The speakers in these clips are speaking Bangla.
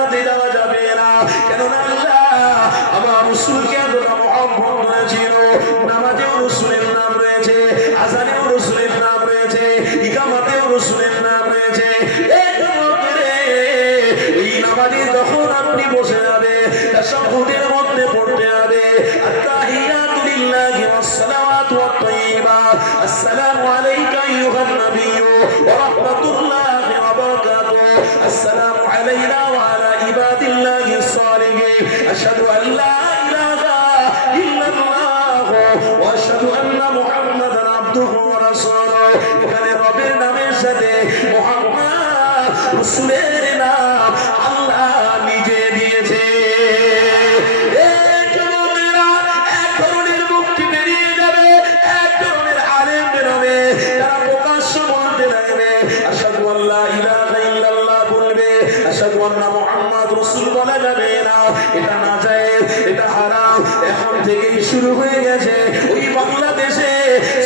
জান্নাতে যাওয়া যাবে না। কেননা আল্লাহ আমার রাসূলকে এতটা মহব্বত করেছিল। নামাজেও রাসূলের নাম রয়েছে, আযানেও রাসূলের নাম রয়েছে, ইকামাতেও রাসূলের নাম রয়েছে। এই নামাজে যখন আপনি বসে যাবে তাশাহুদের মধ্যে পড়তে হবে আত্তাহিয়াতু লিল্লাহি ওয়াসসালাওয়াতু ওয়াত-তাইয়্যিবাত, আসসালামু আলাইকা আইয়ুহান নাবিয়্যু ওয়া রাহমাতুল্লাহি ওয়া বারাকাতুহু, আসসালামু আলাইনা ওয়া আলা ইবাদিল্লাহিস সালিহিন, আশহাদু আল লা ইলাহা ইল্লাল্লাহ ওয়া আশহাদু আন্না মুহাম্মাদান আবদুহু ওয়া রাসূলুহু। এখানে রবের নামের সাথে মুহাম্মদ রাসূলের নাম আল্লাহ নিজে দিয়েছে। এটা না জায়েজ, এটা হারাম, এখন থেকেই শুরু হয়ে গেছে। ওই বাংলাদেশে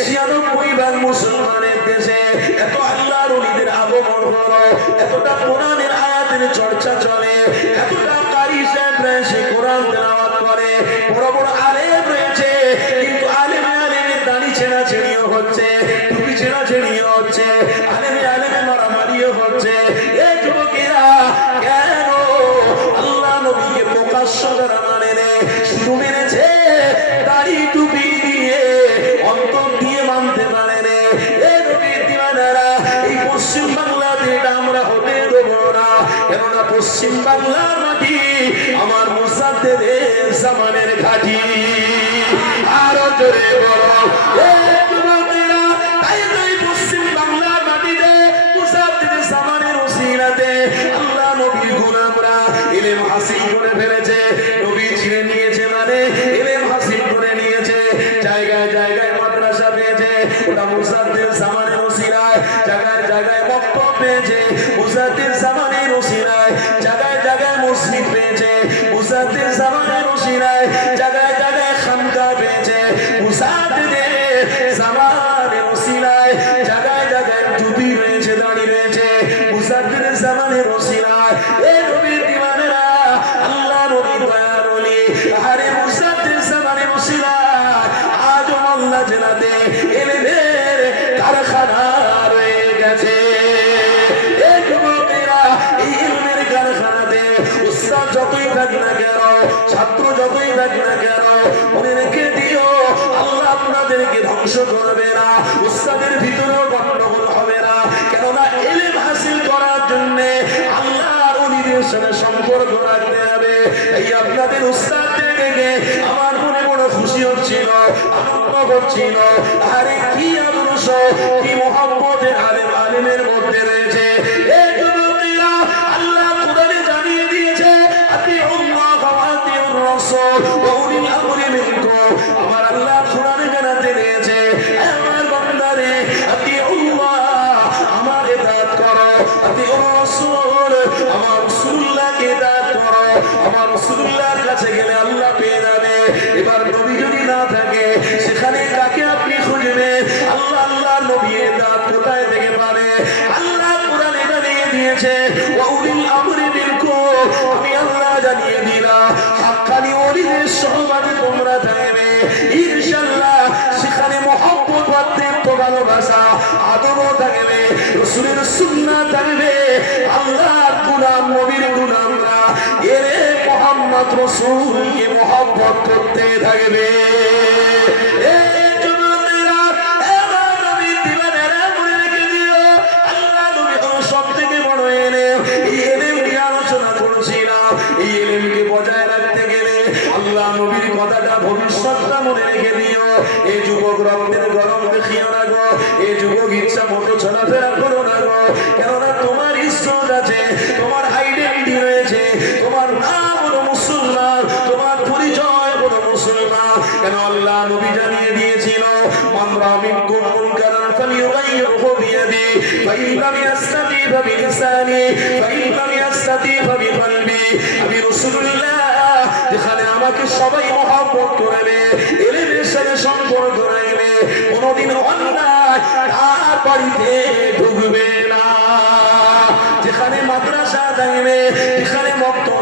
৯৬ ভাগ মুসলমানের দেশে এত আল্লাহর ওলিদের আগমন হলো, এতটা কোরআনের আয়াতের চর্চা চলে, এতটা কারি সাহেবরা এসে কোরআন তেলাওয়াত করে, বড় বড় আলেম রয়েছে, কিন্তু আলেমের দাড়ি ছেঁড়াছেড়িও হচ্ছে, টুপি ছেঁড়াছেড়িও হচ্ছে, আলেমে মারামারিও হচ্ছে। এই যুবকেরা কেন আল্লাহ নবীকে প্রকাশ্য তারা মানে নে, শুধু মেনেছে দাড়ি টুপি দিয়ে, অন্তর দিয়ে মানতে পারে নে। এই নবীর দিওয়ানারা এই পশ্চিম বাংলাতে আমরা হতে দেব না। কেননা পশ্চিম বাংলার মাটি আমার মুসাদ্দেদের জামানের ঘাঁটি। আরো জোরে বলো তাই পশ্চিম বাংলার মাটিতে মুসাদ্দেদের জামানের ওসিলাতে আল্লাহ নবীর গোলামরা ইলম হাসিল করে ফেলেছে। নবী ছিঁড়ে নিয়েছে মানে ইলম হাসিল করে নিয়েছে। জায়গায় জায়গায় মাদ্রাসা পেয়েছে, ওটা মুসাদ্দেদের জামানের ওসিলায়। জায়গায় জায়গায় মক্তব পেয়েছে, মুসাদ্দেদের জামানের ওসিলায়। জায়গায় জায়গায় মসজিদ পেয়েছে, মুসাদ্দেদের জামানের ওসিলায়। জায়গায় জায়গায় খানকা পেয়েছে, মুসাদ্দেদের জামানের ওসিলায়। জায়গায় জায়গায় টুপি রয়েছে, দাড়ি রয়েছে, মুসাদ্দেদের জামানের ওসিলায়। এই নবীর দিওয়ানেরা আল্লাহ নবী দয়ার ওলি, আরে মুসাদ্দেদের জামানের ওসিলায় আজও মালদা জেলাতে ইলমের কারখানা রয়ে গেছে। এই যুবকেরা এই ইলমের কারখানাতে উস্তাদ যতই থাক না কেন, ছাত্র যতই থাক না কেন, মনে রেখে দিও আল্লাহ আপনাদেরকে ধ্বংস করবে না। উস্তাদের ভিতরেও গন্ডগোল হবে না। কেননা ইলম হাসিল করার জন্য আল্লাহর ওলিদের সাথে সম্পর্ক রাখতে হবে। এই আপনাদের উস্তাদ দেখে আমার মনে বড় খুশি হচ্ছিল, আনন্দ হচ্ছিল। আরে কি আদর্শ, কি মুহাব্বতের আলেমের মধ্যে রয়েছে। এই যুবকেরা আল্লাহ কোরআনে জানিয়ে দিয়েছে আতিউল্লাহ ওয়া আতিউর রাসূল ওয়া উলিল আমরি মিনকুম। আমার আল্লাহ কোরআনে জানাতে দিয়েছে আমার বান্দারে আতিউল্লাহ, আমার ইতাআত করো, আতিউর রাসূল, আমার রাসূলুল্লাহকে ইতাআত করো। আমার রাসূলুল্লাহর কাছে গেলে আল্লাহ পেয়ে যাবে। এবার নবী যদি না থাকে সেখানে কাকে আপনি খুঁজবেন? আল্লাহ আল্লাহ নবী ইতাআত কোথায় থেকে পাবে? আল্লাহ কোরআনে জানিয়ে দিয়েছে ওয়া উলিল আমরি মিনকুম। আমি আল্লাহ জানিয়ে দিলাম হাক্কানি ওলিদের সহবাদে তোমরা থাকবে ইনশাআল্লাহ। সেখানে মহব্বত, ভাতৃত্ব, ভালোবাসা, আদরও থাকবে, রাসূলের সুন্নাত থাকবে। আল্লাহর গোলাম, নবীর গোলামরা এরে মুহাম্মদ রাসূলকে মহব্বত করতে থাকবে। ভবিষ্যৎটা মনে রেখে দিও। এই যুবক রক্তের গরম দেখিও না গো, এই যুবক ইচ্ছা মতো চলাফেরা করো না গো। কেননা তোমার ইজ্জত আছে, তোমার আইডেন্টি রয়েছে, তোমার নাম হলো মুসলমান, তোমার পরিচয় হলো মুসলমান। কেন আল্লাহ নবী জানিয়ে দিয়েছিল মান রাআ মিনকুম মুনকারান ফালিয়ুগাইয়িরহু বিয়াদিহি ফাইন লাম ইয়াসতাতি ফাবিলিসানিহি ফাইন লাম ইয়াসতাতি ফাবিকলবিহি। আমি রাসূলুল্লাহ যেখানে আমাকে সবাই মহব্বত করবে, ইলমের সাথে সম্পর্ক রাখবে, কোনদিন অন্যায় তার বাড়িতে ঢুকবে না। যেখানে মাদ্রাসা থাকবে, যেখানে মক্তব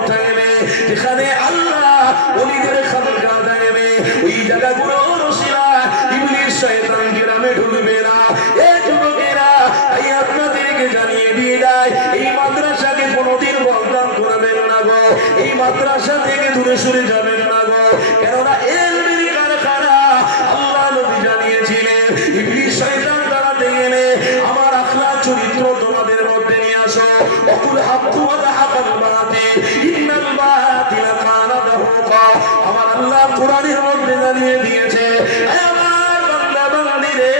ওলিদের খানকা দেবে ওই জায়গাগুলো রসিলা ইবলিস শয়তান গ্রামে ঢুকবে না। এই যুবকেরা এই আপনাদেরকে জানিয়ে দিয়ে যায় এই মাদ্রাসাকে কোনোদিন বদনাম করবেন না গো, এই মাদ্রাসা থেকে দূরে সরে যাবেন না গো, কেননা এলমের কারখানা আল্লাহ নবী জানিয়েছিলেন ইবলিস শয়তান দাঁড়াতে গেলে আমার আখলাক চরিত্র তোমাদের মধ্যে নিয়ে আসো। অকুল হাক্কু ওয়া হাকাল বাতিল ইন্নাল বাতিলা কানা যাহুকা। আমার আল্লাহ কোরআনের মধ্যে জানিয়ে দিয়েছে আমার বান্দা বান্দিরে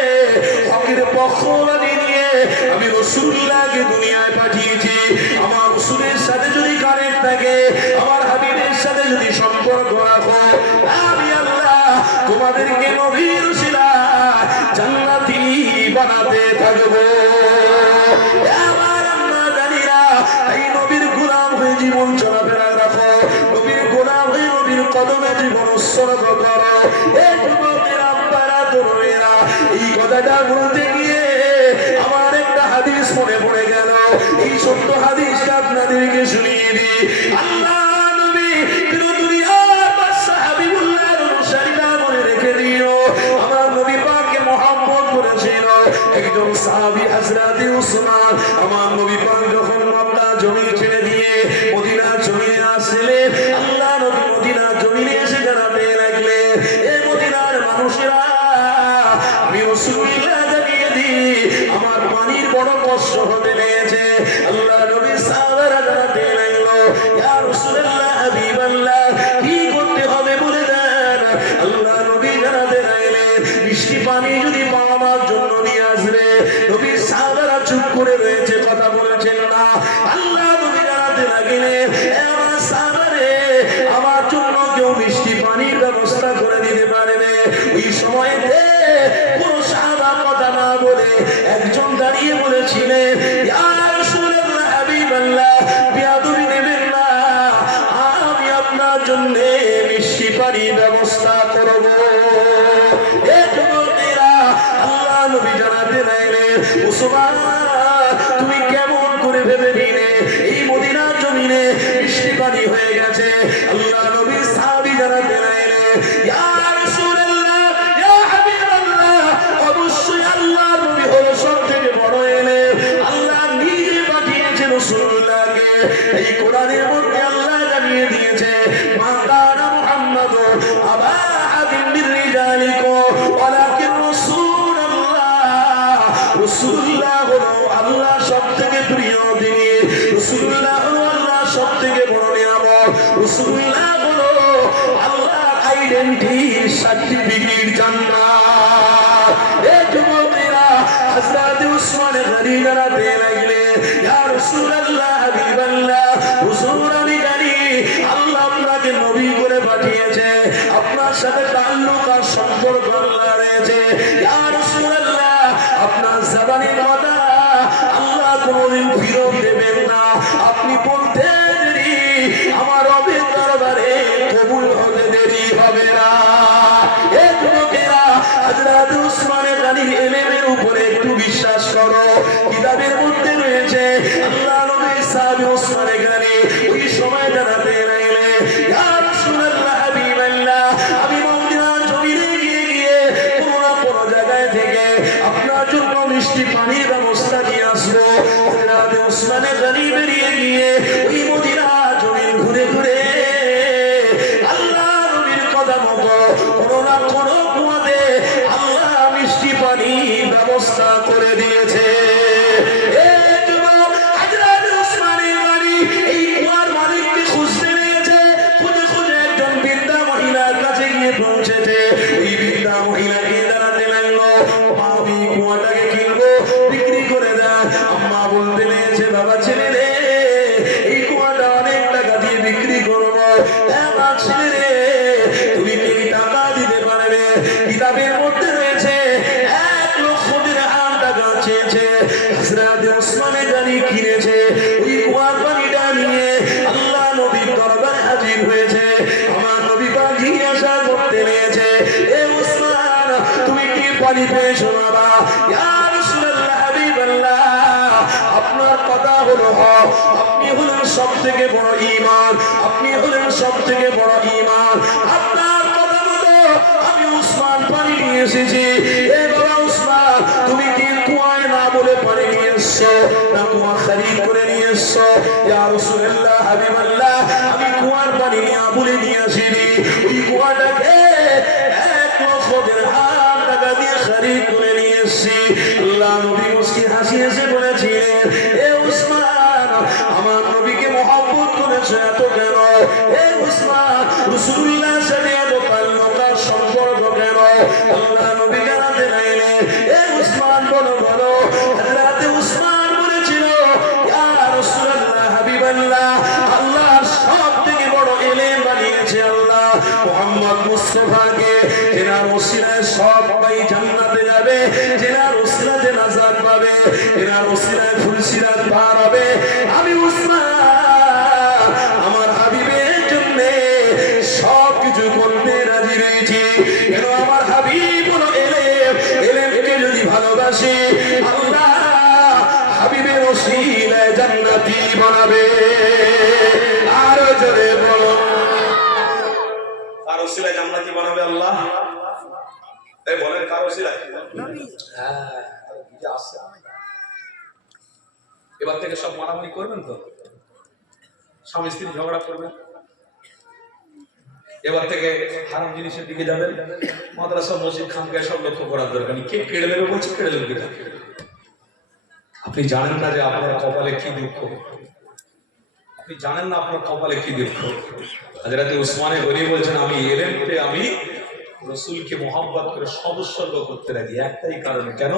হকের পক্ষবাদী নিয়ে আমি রাসূলুল্লাহকে দুনিয়ায় পাঠিয়েছি। আমার রাসূলের সাথে যদি কানেক্ট থাকে, আমার হাবিবের সাথে যদি সম্পর্ক রাখো, আমি আল্লাহ তোমাদেরকে নবীর উসিলায় জান্নাতি বানাতে থাকবো। আমার আম্মা জানিরা এই নবীর গোলাম হয়ে জীবন চলাফেরা রাখো, নবীর গোলাম হয়ে নবীর কদমে জীবন উৎসর্গ করো। এই যুবকেরা আব্বারা তরুণেরা এই কথাটা বলতে গিয়ে আমার একটা হাদিস মনে পড়ে গেল, এই ছোট্ট হাদিসটা আপনাদেরকে শুনিয়ে দিই। আল্লাহ নবী দুনিয়ার বাদশা হাবিবুল্লাহর অনুসারীরা মনে রেখে দিও, আমার নবী পাককে মহব্বত করেছিল একজন সাহাবী হযরত উসমান। আমার নবী পাক যখন মক্কা জমি ছেড়ে দিয়ে মদিনা জমিনে আসলেন, আল্লাহ নবী মদিনা জমিনে এসে জানাতে লাগলেন এই মদিনার মানুষেরা আমি রাসূলুল্লাহ জানিয়ে দিই আমার পানির বড় কষ্ট হতে লেগেছে। আল্লাহ নবী সাহাবারা জানাতে লাগলো ইয়া রাসূলুল্লাহ হাবিবাল্লাহ কি করতে হবে বলে দেন। আল্লাহ নবী জানাতে লাগলেন বৃষ্টি পানি যদি পাওয়ার জন্য নিয়ে আসবে। নবী সাহাবারা চুপ করে রয়েছে, কথা বলছেন না। আল্লাহ নবী জানাতে লাগলেন আমার সাহাবারে আমার জন্য কেউ বৃষ্টি পানির ব্যবস্থা করে দিতে পারবে? ওই সময়তে কোন সাহাবা কথা না বলে একজন দাঁড়িয়ে বলেছিলেন ইয়া রাসূলুল্লাহ হাবিবাল্লাহ বিয়াদবি নেবেন না, আমি আপনার জন্য বৃষ্টি পানির ব্যবস্থা করব। এই যুবকেরা আল্লাহ নবী জানাতে লাগলেন উসমান তুমি কেমন করে ভেবে নিলে এই মদিনার জমিনে বৃষ্টি পানি হয়ে গেছে? আল্লাহ নবী সাহাবী জানাতে লাগলেন ইয়া রাসূলুল্লাহ ইয়া হাবিবাল্লাহ অবশ্যই আল্লাহ নবী হলো সবথেকে বড় এলেম। আল্লাহ নিজে পাঠিয়েছেন রাসূলুল্লাহকে। এই কোরআনের মধ্যে আল্লাহ জানিয়ে দিয়েছে মা কানা মুহাম্মাদুন আবা আহাদিন মির রিজালিকুম ওয়ালাকিন রাসূলুল্লাহ। রাসূলুল্লাহ হলো আল্লাহ সবথেকে প্রিয় তিনি, রাসূলুল্লাহ হলো আল্লাহ সবথেকে বড় নিয়ামত, রাসূলুল্লাহ হলো আল্লাহ আইডেন্টিটি সার্টিফিকেট জান্নাত। এই যুবকেরা হযরত উসমান গনি জানাতে লাগলেন ইয়া রাসূলুল্লাহ হাবিবাল্লাহ হুজুর আমি জানি আল্লাহ আপনাকে নবী করে পাঠিয়েছে, আপনার সাথে তাল্লুক আর সম্পর্ক আল্লাহ রয়েছে। ইয়া রাসূলুল্লাহ আপনার জবানি কথা আল্লাহ কোনদিন ফিরত দেবেন না, আপনি বলতে দেরি আমার রবের দরবারে কবুল হতে দেরি হবে না। এই যুবকেরা হযরত উসমান গনির ইলমের উপরে একটু বিশ্বাস করো। কিতাবের মধ্যে রয়েছে আল্লাহ নবী সাহাবী উসমান গনি ওই সময় জানাতে লাগলেন ইয়া রাসূলুল্লাহ হাবিবাল্লাহ আমি মদিনা জমিনে গিয়ে কোন না কোন জায়গায় থেকে আপনার জন্য মিষ্টি পানির ব্যবস্থা নিয়ে আসবো। হযরত উসমান গনি বেরিয়ে গিয়ে ওই মদিনা জমিন ঘুরে ঘুরে আল্লাহ নবীর কথা মতো কোন না কোন কুয়াতে আল্লাহ মিষ্টি পানির ব্যবস্থা করে দিয়েছে। পৌঁছেছে ওই বৃদ্ধা মহিলাকে জানাতে লাগলো আমি কুয়াটাকে কিনবো, বিক্রি করে দেয়। আম্মা বলতে লেগেছে বাবা ছেলে রে এই কুয়াটা অনেক টাকা দিয়ে বিক্রি করবো। আমার ছেলে রে তুমি কি টাকা দিতে পারবে? কিতাবের মধ্যে রয়েছে 1,00,000 দিরহাম টাকা চেয়েছে। হযরত উসমান গনি কিনেছে। ওই কুয়ার পানিটা নিয়ে আল্লাহ নবীর দরবারে হাজির হয়েছে। আমার নবী পাক জিজ্ঞাসা করতে লেগেছে এ উসমান তুমি কি পানি পেয়েছো বাবা? ইয়া রাসূলুল্লাহ হাবিবাল্লাহ আপনার কথা হলো হক, আপনি হলেন সবথেকে বড় ঈমান, আপনি হলেন সবথেকে বড় ঈমান। এসেছি। এ বাবা উসমান, তুমি কি কুয়ায় না বলে পানি নিয়ে এসছো, না কুয়া খরিদ করে নিয়ে এসছো? ইয়া রাসূলুল্লাহ, হাবিবাল্লাহ, আমি কুয়ার পানি নিয়ে বলে নিয়ে আসিনি। ওই কুয়াটাকে 1 লক্ষ দিরহাম টাকা দিয়ে খরিদ করে নিয়ে এসেছি। আল্লাহ নবী মুস্কি হাসি হেসে বলেছিলেন, এ উসমান, আমার নবীকে মহব্বত করেছো এত কেন? এ উসমান, রাসূলুল্লাহর সাথে এত তাল্লুকাত সম্পর্ক কেন? আল্লাহ নবী জানাতে চাইলেন, এ উসমান বলো বলো। হযরত উসমান বলেছিল, ইয়া রাসূলুল্লাহ, হাবিবাল্লাহ, আল্লাহ সবথেকে বড় ইলম বানিয়েছে আল্লাহ মুহাম্মদ মুস্তাফাকে। যেনার ওসিলায় সবাই জান্নাতে যাবে, যেনার ওসিলাতে নাজাত পাবে, যেনার ওসিলায় ফুলসিরাত পার হবে। আমি উসমান আমার হাবিবের জন্য সবকিছু করতে রাজি রয়েছি। কেন? আমার হাবিব হলো ইলম, ইলমকে যদি ভালোবাসি, আল্লাহ হাবিবের ওসিলায় জান্নাতি বানাবে। আরো জোরে বলো, কার ওসিলায় জান্নাতি বানাবে আল্লাহ? এই বলেন, কার ওসিলায়? হ্যাঁ, আসছে। এবার থেকে সব মারামারি করবেন তো, স্বামী স্ত্রী ঝগড়া করবেন। এবার থেকে হারাম জিনিসের দিকে যাবেন। মাদ্রাসা, মসজিদ, খানকায় সব লক্ষ্য করার দরকার নেই। কে কেড়ে নেবে বলছে, কেড়ে নেবে। আপনি জানেন না যে আপনার কপালে কি দুঃখ, আপনি জানেন না আপনার কপালে কি দুঃখ। হযরত উসমানে গনি বলছেন, আমি ইলমকে, আমি রাসূলকে মোহাব্বত করে সবুৎসর্গ করতে রাজি, একটাই কারণে। কেন?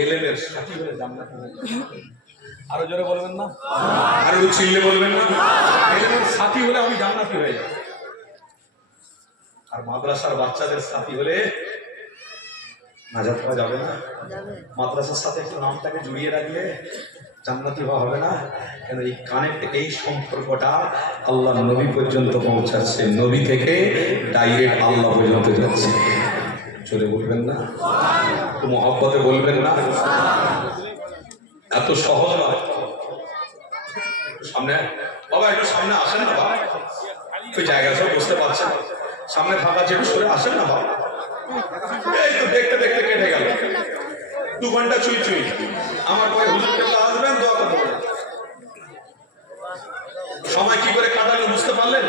ইলমের সাথী হলে জান্নাত হবে। আরো জোরে বলবেন না, আরো চিল্লে বলবেন না, ইলমের সাথী হলে আমি জান্নাতি হয়ে যাব। আর মাদ্রাসার বাচ্চাদের সাথী হলে নাজাত পাওয়া যাবে না। মাদ্রাসার সাথে একটু নামটাকে জড়িয়ে রাখলে জান্নাতি হওয়া হবে না। কেন? এই কানেক্ট, এই সম্পর্কটা আল্লাহ নবী পর্যন্ত পৌঁছাচ্ছে, নবী থেকে ডাইরেক্ট আল্লাহ পর্যন্ত যাচ্ছে। চলে বলবেন না, একটু মহব্বতে বলবেন না, এত সহজ নয়। সামনে বাবা, একটু সামনে আসেন না বাবা, ওই জায়গা সব বুঝতে পারছেন, সামনে ফাঁকা আছে, একটু সরে আসেন না বাবা। এই তো দেখতে দেখতে কেটে গেল 2 ঘন্টা চুই চুই। আমার পরে হুজুরকে আসবেন, দোয়া করবেন। সময় কি করে কাটালো বুঝতে পারলেন?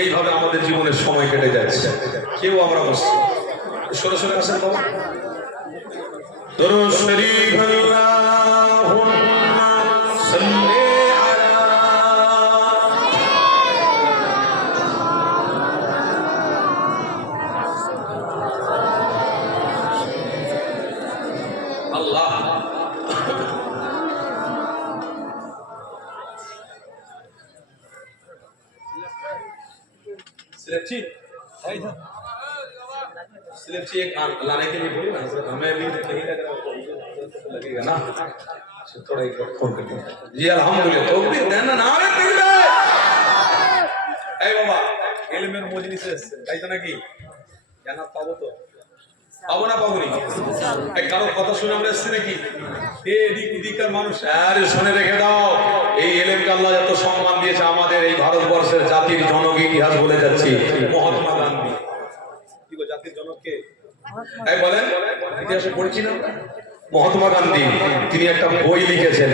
এইভাবে আমাদের জীবনের সময় কেটে যাচ্ছে। কেউ আমরা বসছি, সরে সরে আসেন বাবা। দরুদ শরীফ, আল্লাহুম্মা সাল্লি আল্লাহ। सिलेक्ची सिलेक्ची एक लाने के लिए बोलिए ना, हमें भी नहीं लग रहा, लगेगा ना, थोड़ा एक फोन करते हैं जी। अल्हम्दुलिल्लाह, तो भी देना ना रे तिले। এই বাবা, ইলমের মজলিসে তাই তো নাকি? জান্নাত পাবো তো? পাবো না পাবো নি? এই কারো কথা শুনে আমরা এসেছি নাকি? এদিক ওদিককার মানুষ, আরে শুনে রেখে দাও, এই ইলমকে আল্লাহ যত সম্মান দিয়েছে আমাদের এই ভারতবর্ষের জাতির জনক, ইতিহাস বলে যাচ্ছি, মহাত্মা গান্ধী। কি গো, জাতির জনককে এই বলেন? ইতিহাসে পড়েছি না মহাত্মা গান্ধী? তিনি একটা বই লিখেছেন,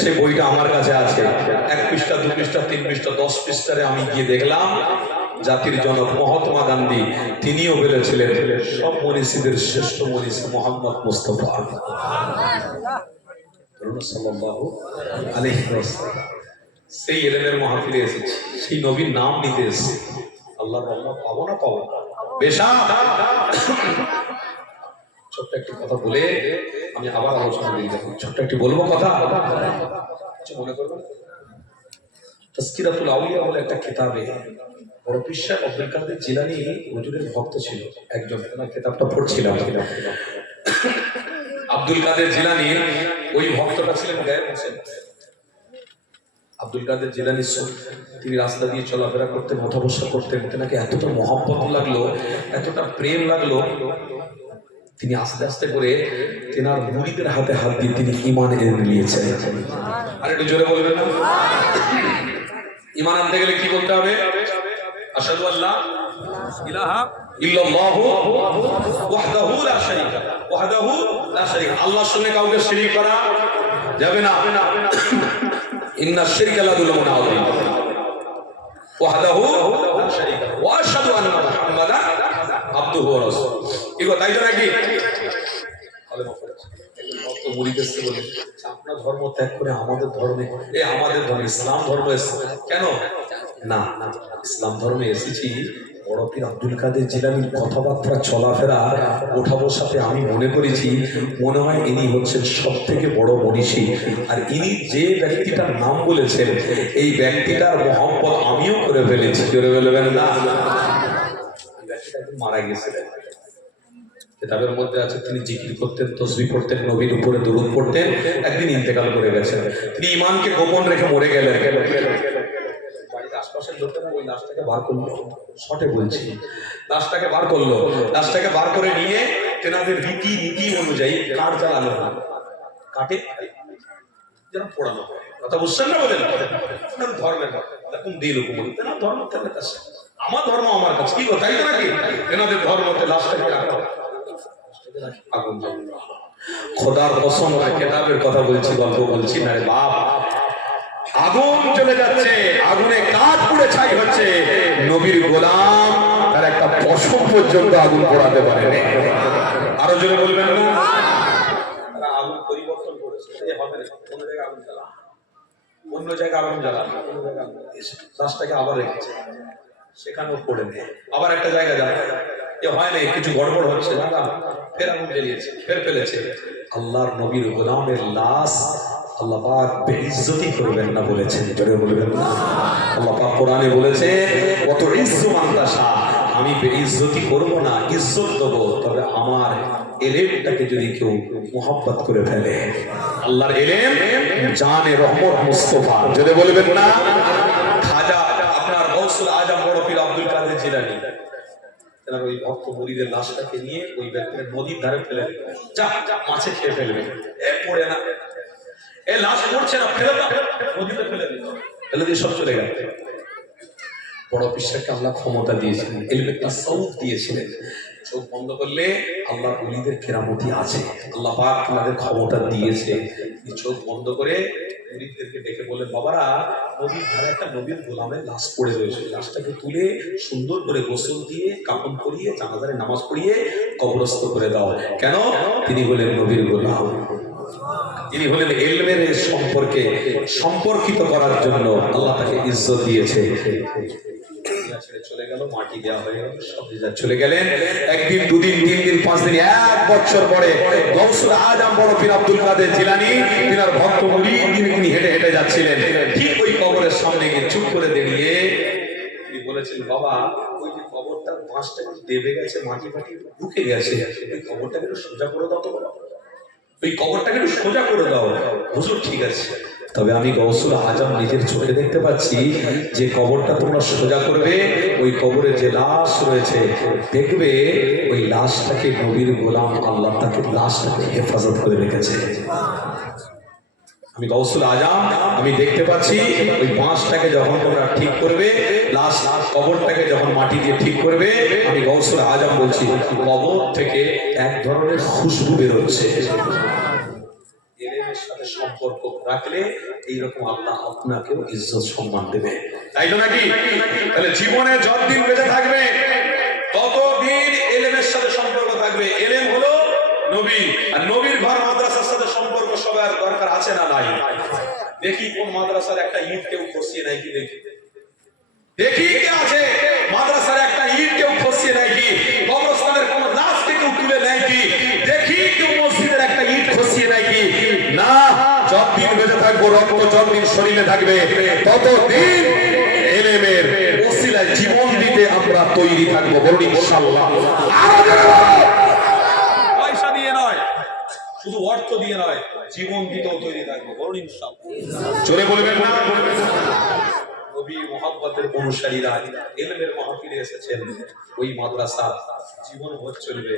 সেই বইটা আমার কাছে আছে। 1 পৃষ্ঠা, 2 পৃষ্ঠা, 3 পৃষ্ঠা, 10 পৃষ্ঠারে আমি গিয়ে দেখলাম, জাতির জনক মহাত্মা গান্ধী তিনিও বলেছিলেন সব মনীষীদের শ্রেষ্ঠ মনীষী মোহাম্মদ মুস্তাফা সাল্লাল্লাহু আলাইহি ওয়াসাল্লাম। সেই ইলমের মাহফিলে এসেছি, সেই নবীর নাম নিতে এসেছি। আল্লাহর রহমত পাবো না পাবো না? বেশা ছোট্ট একটি কথা বলে আমি আবার আলোচনা দিয়ে যাবো। ছোট্ট একটি বলবো কথা, কিছু মনে করবেন? তাজকিরাতুল আউলিয়া বলে একটা কিতাবে বড় পীর সাহেব আব্দুল কাদের জিলানী হুজুরের ভক্ত ছিল একজন, ওনার কিতাবটা পড়ছিলাম। আব্দুল কাদের জিলানী, ওই ভক্তটা ছিলেন গায়েব হোসেন। আব্দুল কাদের জিলানী তিনি রাস্তা দিয়ে চলাফেরা করতেন, ওঠা বসা করতেন, তেনাকে এতটা মহব্বত লাগলো, এতটা প্রেম লাগলো, তিনি আস্তে আস্তে করে তেনার মুরিদের হাতে হাত দিয়ে তিনি ঈমান এনে নিয়েছেন। আর একটু জোরে বলবেন না? ঈমান আনতে গেলে কি বলতে হবে? আশহাদু আল্লা ইলাহা ইল্লাল্লাহু ওয়াহদাহু লা শারীকা ওয়াহদাহু লা শারীকা, আল্লাহর সঙ্গে কাউকে শিরিক করা যাবে না। ইন্নাশ শিরকা লা যুলমুন আযীম ওয়াহদাহু লা শারীকা ওয়া আশহাদু আন্না মুহাম্মাদান আবদুহু ওয়া রাসূলুহু। কি কথা, তাই তো নাকি? আপনার ধর্ম ত্যাগ করে আমাদের ধর্মে, আমাদের ধর্ম ইসলাম ধর্ম এসেছে কেন? না, ইসলাম ধর্মে এসেছি বড় পীর আব্দুল কাদের জিলানীর কথাবার্তা চলাফেরা ওঠা বসাতে আমি মনে করেছি মনে হয় ইনি হচ্ছেন সব থেকে বড় মনীষী। আর ইনি যে ব্যক্তিটার নাম বলেছেন এই ব্যক্তিটার মহব্বত আমিও করে ফেলেছি। করে বলবেন না? মারা গেছিলেন, কিতাবের মধ্যে আছে তিনি জিকির করতেন, তসবিহ করতেন, নবীর উপরে দরুদ পড়তেন। একদিন ইন্তেকাল করে গেছেন। তিনি ঈমানকে গোপন রেখে মরে গেলেন। বাড়ির আশপাশের লোকেরা ওই লাশটাকে বার করলো, শর্টে বলছি, লাশটাকে বার করলো। লাশটাকে বার করে নিয়ে তেনাদের রীতি নীতি অনুযায়ী কাঠ জ্বালানো হলো। কাঠে যেন পোড়ানো হয়। কথা বুঝছেন না? বলেন ধর্মের দেখুন দিল হুকুম, তেনার ধর্ম তেনার কাছে, আমার ধর্ম আমার কাছে। কি কথা, তাই তো নাকি? তেনাদের ধর্মতে লাশটাকে রাখা আগুন জ্বলল। খোদার কসম, কিতাবের কথা বলছি, গল্প বলছি না রে বাপ। আগুন চলে যাচ্ছে, আগুনে কাঠ পুড়ে ছাই হচ্ছে। নবীর গোলাম তার একটা পশম পর্যন্ত আগুন পোড়াতে পারে। আরো জোরে বলবেন না? আগুন পরিবর্তন করেছে, হবে না। কোন জায়গায় আগুন জ্বালা, অন্য জায়গায় আগুন জ্বালা, লাশটাকে আবার রেখেছে, সেখানেও পড়ে নেই। আবার একটা জায়গা জ্বালা, এ হয় না, কিছু গড়বড় হচ্ছে না, ফের আগুন জ্বালিয়েছে, ফের ফেলেছে। আল্লাহর নবীর গোলামের লাশ আল্লাহ পাক বেইজ্জতি করবেন না বলেছেন। জোরে বলবেন না? আল্লাহ পাক কোরআনে বলেছে কত ইজ্জু মানতাশা, আমি বেইজ্জতি করব না, ইজ্জত দেব। তবে আমার এলেমটাকে যদি কেউ মোহাব্বত করে ফেলে, আল্লাহর এলেম জানে রহমত মুস্তাফা। জোরে বলবেন না? খাজা আপনার গৌসুল আজম বড় পীর আব্দুল কাদের জিলানী তেনার ওই ভক্ত মুরিদের লাশটাকে নিয়ে ওই ব্যক্তির নদীর ধারে ফেলে দিল। যা মাছে খেয়ে ফেলবে, এ পড়ে না, এ লাশ পড়ছে না, ফেলে দাও, নদীতে ফেলে দিল। ফেলে দিয়ে সব চলে গেল। বড় পীরকে আল্লাহ ক্ষমতা দিয়েছিলেন, ইলমে তাসাউফ দিয়েছিলেন। চোখ বন্ধ করলে আল্লাহর ওলিদের কেরামতি আছে, আল্লাহ পাক তাদের ক্ষমতা দিয়েছে। চোখ বন্ধ করে মুরিদদেরকে ডেকে বলেন, বাবারা নদীর ধারে একটা নবীর গোলামের লাশ পড়ে রয়েছে, লাশটাকে তুলে সুন্দর করে গোসল দিয়ে কাফন পরিয়ে জানাজারে নামাজ পড়িয়ে কবরস্থ করে দাও। কেন? তিনি বলেন নবীর গোলাম, তিনি হলেন ইলমের সম্পর্কে সম্পর্কিত করার জন্য আল্লাহ তাকে ইজ্জত দিয়েছে। চলে গেল, মাটি দেওয়া হয়ে গেল, সব চলে গেলেন। একদিন, দুদিন, 3 দিন, 5 দিন, 1 বছর পরে গৌসুল আজম বড় পীর আব্দুল কাদের জিলানী তিনার ভক্ত মুরিদ তিনি হেঁটে হেঁটে যাচ্ছিলেন। ঠিক ওই কবরের সামনে গিয়ে চুপ করে দাঁড়িয়ে তিনি বলেছেন, বাবা ওই যে কবরটার বাঁশটা দেবে গেছে, মাটি ফাটি ঢুকে গেছে, ওই কবরটাকে একটু সোজা করে দাও তো, ওই কবরটাকে একটু সোজা করে দাও। হুজুর ঠিক আছে, তবে আমি গৌসুল আজম নিজের চোখে দেখতে পাচ্ছি যে কবরটা তোমরা সোজা করবে, ওই কবরে যে লাশ রয়েছে দেখবে ওই লাশটাকে নবীর গোলাম আল্লাহ তাকে লাশটাকে হেফাজত করে রেখেছে। আমি গৌসুল আজম আমি দেখতে পাচ্ছি ওই বাঁশটাকে যখন তোমরা ঠিক করবে, লাশ কবরটাকে যখন মাটি দিয়ে ঠিক করবে, আমি গৌসুল আজম বলছি কবর থেকে এক ধরনের খুশবু বেরোচ্ছে। এলেমের সাথে সম্পর্ক রাখলে এইরকম আল্লাহ আপনাকেও ইজ্জত সম্মান দেবে, তাই তো নাকি? তাহলে জীবনে যতদিন বেঁচে থাকবে ততদিন এলেমের সাথে সম্পর্ক থাকবে। এলেম হলো নবী, আর নবীর ঘর মাদ্রাসার সাথে সম্পর্ক সবার দরকার আছে না নাই? দেখি কোন মাদ্রাসার একটা ইট কেউ খসিয়ে নাই কি, দেখি দেখি কে আছে মাদ্রাসার একটা ইট কেউ খসিয়ে নাই কি, কবরস্থানের কোন লাশকে কেউ তুলে নেয় কি, দেখি কেউ মসজিদের একটা ইট খসিয়ে নাই কি। না, যতদিন বেঁচে থাকবো, রক্ত যতদিন শরীরে থাকবে ততদিন এলেমের ওসিলায় জীবন দিতে আমরা তৈরি থাকবো। বলুন ইনশাআল্লাহ। পয়সা দিয়ে নয়, শুধু অর্থ দিয়ে নয়, জীবন দিতেও তৈরি থাকবো। বলুন ইনশাআল্লাহ। চলে বলবেন না? নবী মুহাম্মদের অনুসারীরা ইলমের মাহফিলে এসেছেন, ওই মাদ্রাসা জীবন ভর চলবে।